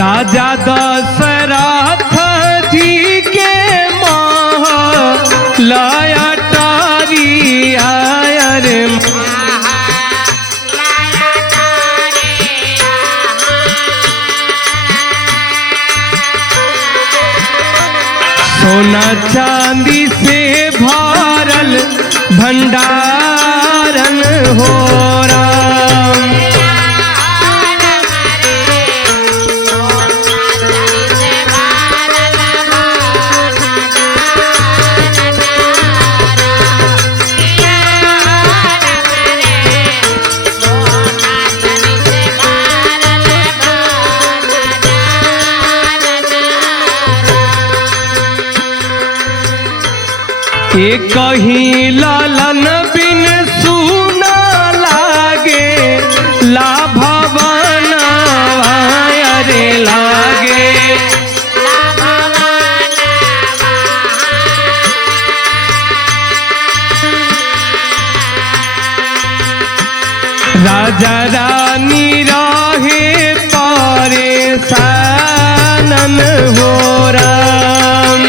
राजा दशरथ जी के महलया टारी आयर सोना चांदी से भरल भंडारन हो राम। एक ही लालन बिन सुना लागे लाभवन रे लागे राजा रानी रहे परेशानन हो राम।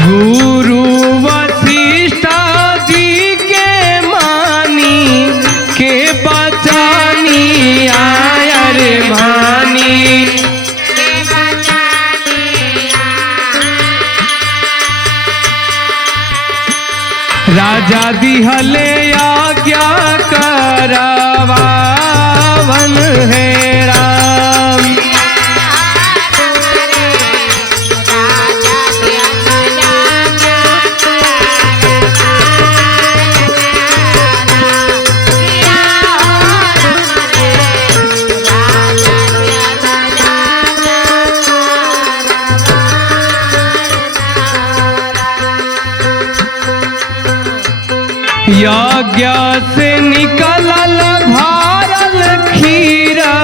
गुरु वशिष्ठ जी के मानी के बचानी आयर मानी राजा दिहले आज्ञा करवावन है राम। यज्ञ से निकलल भारल खीरा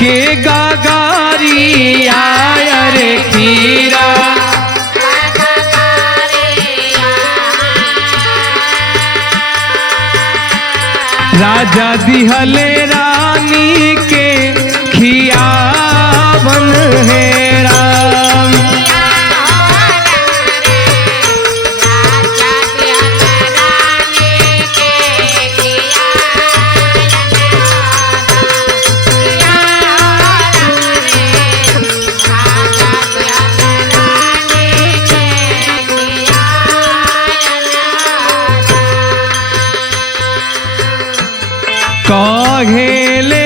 के गागारी आयर खीरा राजा दिहले रानी के खियावन है राम। कहेले